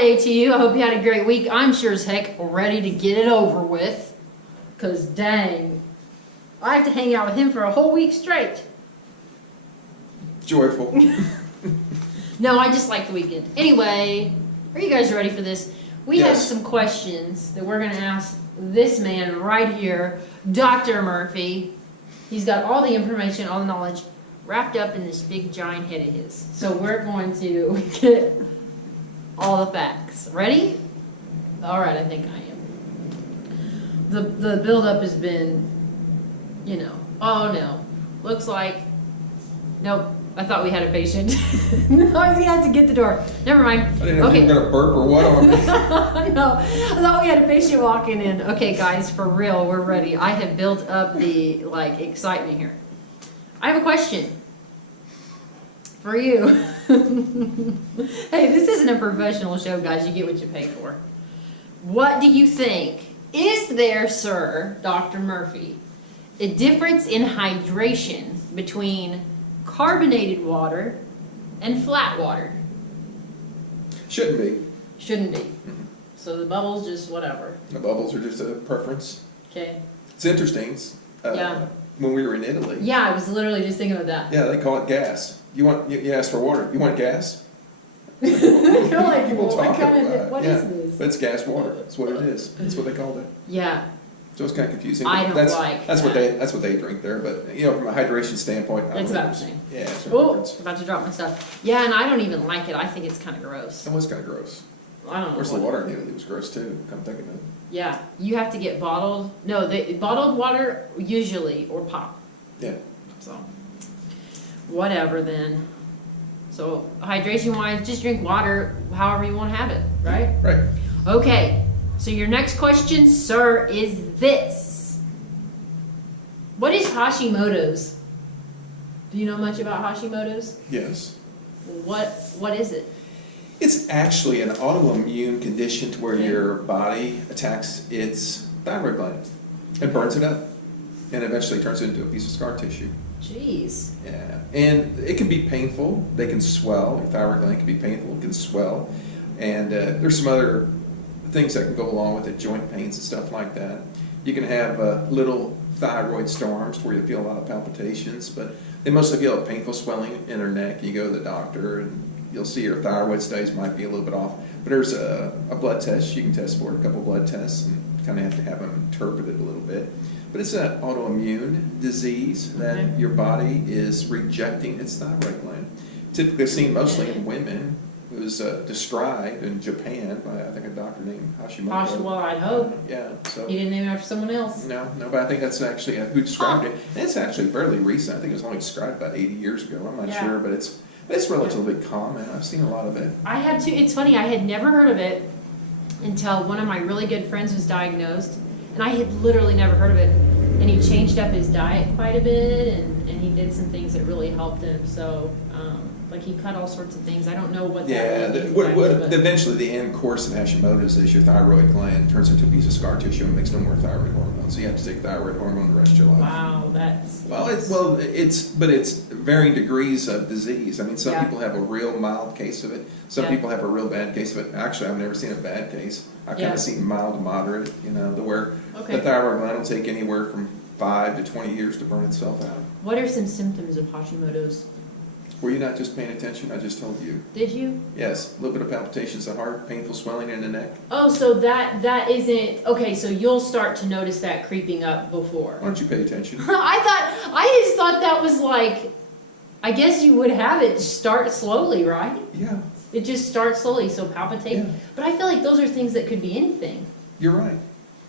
Friday to you. I hope you had a great week. I'm sure as heck ready to get it over with. Because dang, I have to hang out with him for a whole week straight. Joyful. No, I just like the weekend. Anyway, are you guys ready for this? We have some questions that we're going to ask this man right here, Dr. Murphy. He's got all the information, all the knowledge wrapped up in this big giant head of his. So we're going to get all the facts. Ready? All right, I think I am. The build-up has been, you know, oh no. Looks like, nope, I thought we had a patient. No, I was going to have to get the door. Never mind. I didn't know if you were going to burp or what on me. No, I thought we had a patient walking in. Okay, guys, for real, we're ready. I have built up the, excitement here. I have a question for you. Hey, this isn't a professional show, guys. You get what you pay for. What do you think? Is there, sir, Dr. Murphy, a difference in hydration between carbonated water and flat water? Shouldn't be. Shouldn't be. So the bubbles just whatever. The bubbles are just a preference. Okay. It's interesting. Yeah. When we were in Italy. Yeah, I was literally just thinking of that. Yeah, they call it gas. You ask for water. You want gas? You're like, People well, talk about what it. is this? But it's gas water. That's what it is. That's what they called it. Yeah. So it's kind of confusing. I don't that's like what they drink there. But from a hydration standpoint, it's about the same. Yeah. It's Oh, about to drop my stuff. Yeah, and I don't even like it. I think it's kind of gross. It was kind of gross. I don't know. Of course, the water in Italy was gross too. Come thinking of it. Yeah, you have to get bottled. No, bottled water usually or pop. Yeah. So, whatever then. So, hydration-wise, just drink water however you want to have it, right? Right. Okay, so your next question, sir, is this. What is Hashimoto's? Do you know much about Hashimoto's? Yes. What is it? It's actually an autoimmune condition to where your body attacks its thyroid gland and burns it up, and eventually turns it into a piece of scar tissue. Jeez. Yeah, and it can be painful. They can swell. Your thyroid gland can be painful. It can swell, and there's some other things that can go along with it, joint pains and stuff like that. You can have little thyroid storms where you feel a lot of palpitations, but they mostly feel a painful swelling in their neck. You go to the doctor, and you'll see your thyroid studies might be a little bit off. But there's a blood test you can test for, a couple blood tests, and kind of have to have them interpreted a little bit. But it's an autoimmune disease that your body is rejecting its thyroid gland. Typically seen mostly in women. It was described in Japan by, I think, a doctor named Hashimoto. Well, I'd hope. Yeah. So He didn't name it after someone else. No, but I think that's actually who described it. And it's actually fairly recent. I think it was only described about 80 years ago. I'm not sure, but it's relatively common. I've seen a lot of it. I had to. It's funny. I had never heard of it until one of my really good friends was diagnosed, and I had literally never heard of it. And he changed up his diet quite a bit, and he did some things that really helped him. So, he cut all sorts of things. I don't know what that means exactly, eventually the end course of Hashimoto's is your thyroid gland turns into a piece of scar tissue and makes no more thyroid hormone. So you have to take thyroid hormone the rest of your life. Wow, that's... It's varying degrees of disease. I mean, some people have a real mild case of it. Some people have a real bad case of it. Actually, I've never seen a bad case. I've kind of seen mild to moderate, to where the thyroid gland will take anywhere from 5 to 20 years to burn itself out. What are some symptoms of Hashimoto's? Were you not just paying attention? I just told you. Did you? Yes, a little bit of palpitations of the heart, painful swelling in the neck. Oh, so that isn't... Okay, so you'll start to notice that creeping up before. Why don't you pay attention? I just thought that was I guess you would have it start slowly, right? Yeah. It just starts slowly, so palpitating. Yeah. But I feel like those are things that could be anything. You're right.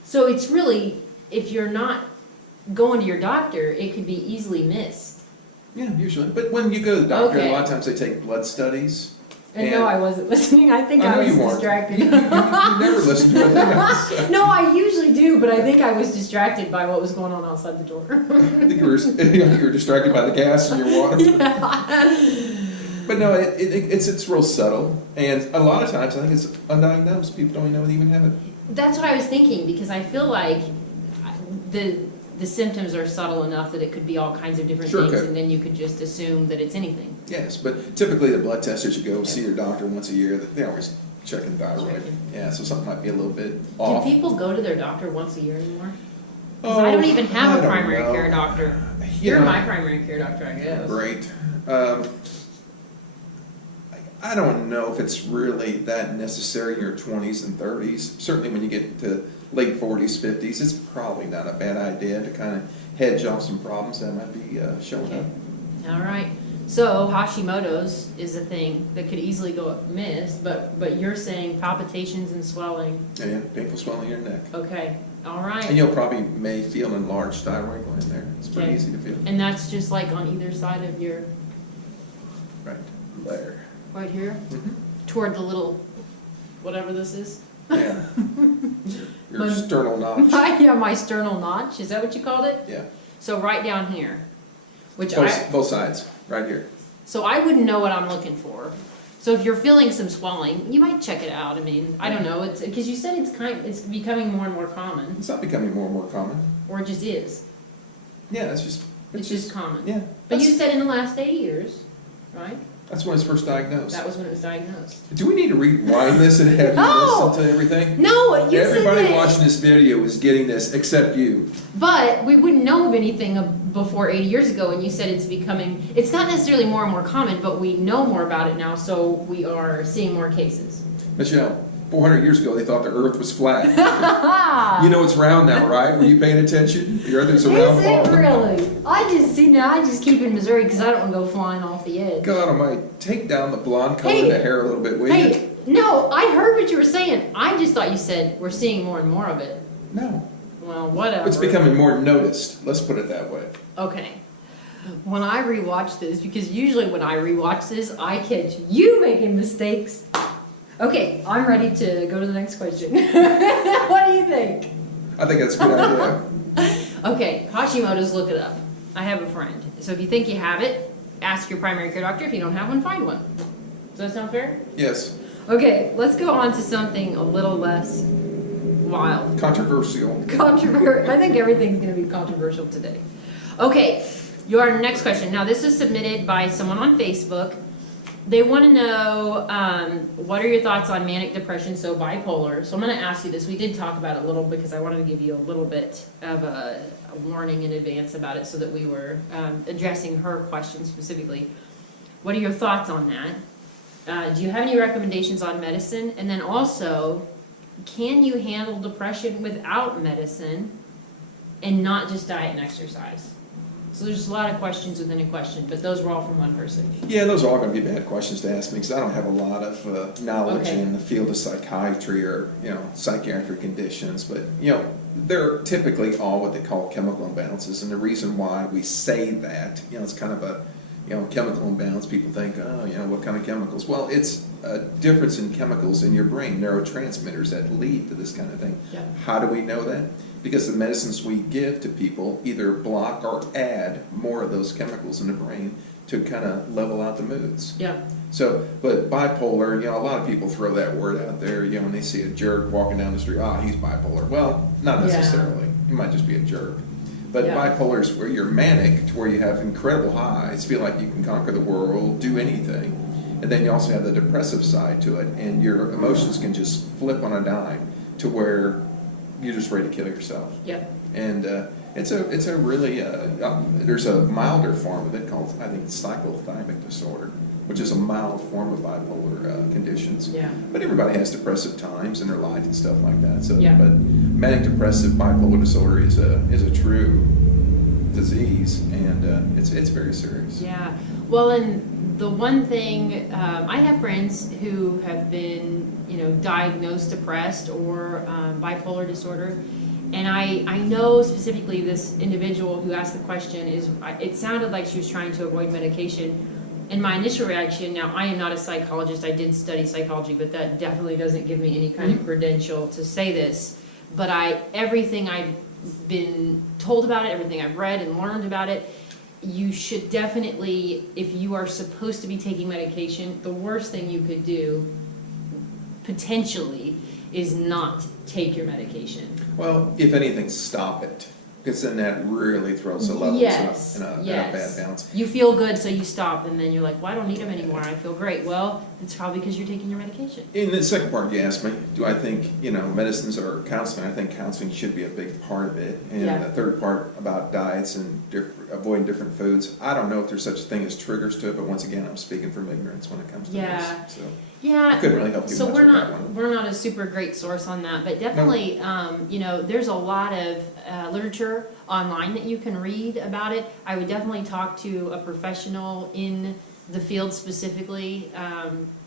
So it's really, if you're not going to your doctor, it could be easily missed. Yeah, usually. But when you go to the doctor, a lot of times they take blood studies. And no, I wasn't listening. I think I was distracted. You never listen to anything else. No, I usually do, but I think I was distracted by what was going on outside the door. I think you were distracted by the gas in your water. Yeah. But no, it's real subtle. And a lot of times I think it's undiagnosed. People don't even know they even have it. That's what I was thinking, because I feel like the symptoms are subtle enough that it could be all kinds of different things, and then you could just assume that it's anything. Yes, but typically the blood testers, you go see your doctor once a year, they always checking thyroid. Checking. Yeah, so something might be a little bit Do off. people go to their doctor once a year anymore? Because I don't even have a primary care doctor. You're my primary care doctor, I guess. Great. I don't know if it's really that necessary in your 20s and 30s. Certainly when you get to late 40s, 50s, it's probably not a bad idea to kind of hedge off some problems that might be showing up. All right. So Hashimoto's is a thing that could easily go missed, but you're saying palpitations and swelling. Yeah, painful swelling in your neck. Okay. All right. And you'll probably may feel an enlarged thyroid gland there. It's pretty easy to feel. And that's just like on either side of your... Right there. Right here? Mm-hmm. Toward the little, whatever this is? Yeah. Your sternal notch. Yeah, my sternal notch. Is that what you called it? Yeah. So right down here. Which Both sides, right here. So I wouldn't know what I'm looking for. So if you're feeling some swelling, you might check it out. I mean, I don't know. It's because you said it's becoming more and more common. It's not becoming more and more common. Or it just is. Yeah, It's just common. Yeah. But you said in the last 8 years, right? That's when it's first diagnosed. That was when it was diagnosed. Do we need to rewind this and have you listen to everything? No, you Everybody said that. watching this video is getting this except you. But we wouldn't know of anything before 80 years ago, and you said it's not necessarily more and more common, but we know more about it now, so we are seeing more cases. Michelle, 400 years ago they thought the earth was flat. You know it's round now, right? Were you paying attention? The earth is a round ball. Is it really? I just keep in Missouri because I don't want to go flying off the edge. God almighty, take down the blonde color in the hair a little bit, will you? Hey, no, I heard what you were saying. I just thought you said we're seeing more and more of it. No. Well, whatever. It's becoming more noticed. Let's put it that way. Okay. When I rewatch this, because usually when I rewatch this, I catch you making mistakes. Okay, I'm ready to go to the next question. What do you think? I think that's a good idea. Okay, Hashimoto's, look it up. I have a friend. So if you think you have it, ask your primary care doctor. If you don't have one, find one. Does that sound fair? Yes. Okay, let's go on to something a little less wild. Controversial. I think everything's going to be controversial today. Okay, your next question. Now, this is submitted by someone on Facebook. They want to know, what are your thoughts on manic depression, so bipolar. So I'm going to ask you this. We did talk about it a little because I wanted to give you a little bit of a warning in advance about it so that we were addressing her question specifically. What are your thoughts on that? Do you have any recommendations on medicine? And then also, can you handle depression without medicine and not just diet and exercise? So there's a lot of questions within a question, but those were all from one person. Yeah, those are all going to be bad questions to ask me because I don't have a lot of knowledge in the field of psychiatry or psychiatric conditions. But they're typically all what they call chemical imbalances, and the reason why we say that, it's kind of a chemical imbalance. People think, what kind of chemicals? Well, it's a difference in chemicals in your brain, neurotransmitters that lead to this kind of thing. Yeah. How do we know that? Because the medicines we give to people either block or add more of those chemicals in the brain to kind of level out the moods. Yeah. So, but bipolar, a lot of people throw that word out there, when they see a jerk walking down the street, he's bipolar. Well, not necessarily. He might just be a jerk. But bipolar is where you're manic, to where you have incredible highs, feel like you can conquer the world, do anything. And then you also have the depressive side to it, and your emotions can just flip on a dime to where you're just ready to kill yourself. Yep. And it's a really there's a milder form of it called, I think, cyclothymic disorder, which is a mild form of bipolar conditions. Yeah. But everybody has depressive times in their life and stuff like that. So, yeah. But manic depressive bipolar disorder is a true disease, and it's very serious. Yeah. Well, and the one thing, I have friends who have been, diagnosed depressed or bipolar disorder, and I know specifically this individual who asked the question it sounded like she was trying to avoid medication. And my initial reaction, now I am not a psychologist, I did study psychology, but that definitely doesn't give me any kind of credential to say this. But everything I've been told about it, everything I've read and learned about it, you should definitely, if you are supposed to be taking medication, the worst thing you could do, potentially, is not take your medication. Well, if anything, stop it. Because then that really throws the levels Yes, in a yes. bad bounce. You feel good, so you stop, and then you're like, well, I don't need them anymore. I feel great. Well, it's probably because you're taking your medication. In the second part, you asked me, do I think, medicines or counseling? I think counseling should be a big part of it. And Yeah. the third part about diets and avoiding different foods, I don't know if there's such a thing as triggers to it, but once again, I'm speaking from ignorance when it comes to Yeah. this. So Yeah. I couldn't really help you So much with that one. we're not a super great source on that, but definitely, there's a lot of literature online that you can read about it. I would definitely talk to a professional in the field specifically,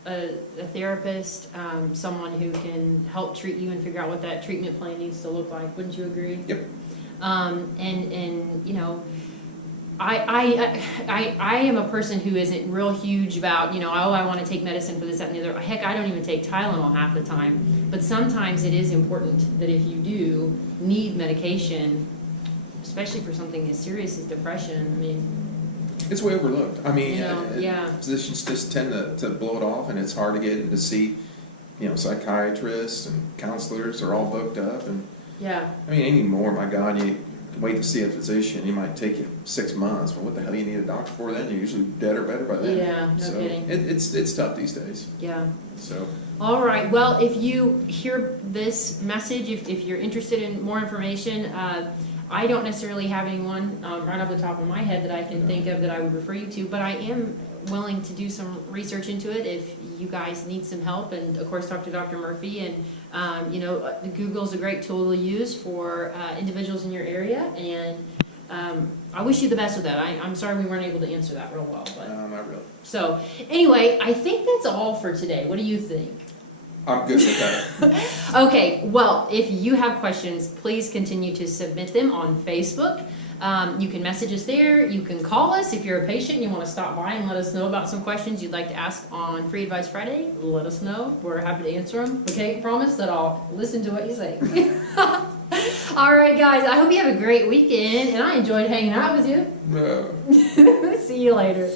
a therapist, someone who can help treat you and figure out what that treatment plan needs to look like. Wouldn't you agree? Yep. I am a person who isn't real huge about, I want to take medicine for this, that, and the other. Heck, I don't even take Tylenol half the time. But sometimes it is important that if you do need medication, especially for something as serious as depression, It's way overlooked. yeah. Physicians just tend to blow it off, and it's hard to get in to see, psychiatrists and counselors are all booked up. And Yeah. anymore, my God, you wait to see a physician, it might take you 6 months. Well, what the hell do you need a doctor for then? You're usually dead or better by then. Yeah, no kidding. It's tough these days. Yeah. So. All right. Well, if you hear this message, if you're interested in more information, I don't necessarily have anyone right off the top of my head that I can think of that I would refer you to, but I am willing to do some research into it if you guys need some help, and of course talk to Dr. Murphy. And Google's a great tool to use for individuals in your area, and I wish you the best with that. I'm sorry we weren't able to answer that real well, but Not really. so anyway, I think that's all for today. What do you think? I'm good with that. Okay, well, if you have questions, please continue to submit them on Facebook. You can message us there. You can call us if you're a patient and you want to stop by and let us know about some questions you'd like to ask on Free Advice Friday. Let us know. We're happy to answer them. Okay, promise that I'll listen to what you say. All right, guys, I hope you have a great weekend, and I enjoyed hanging out with you. No. See you later.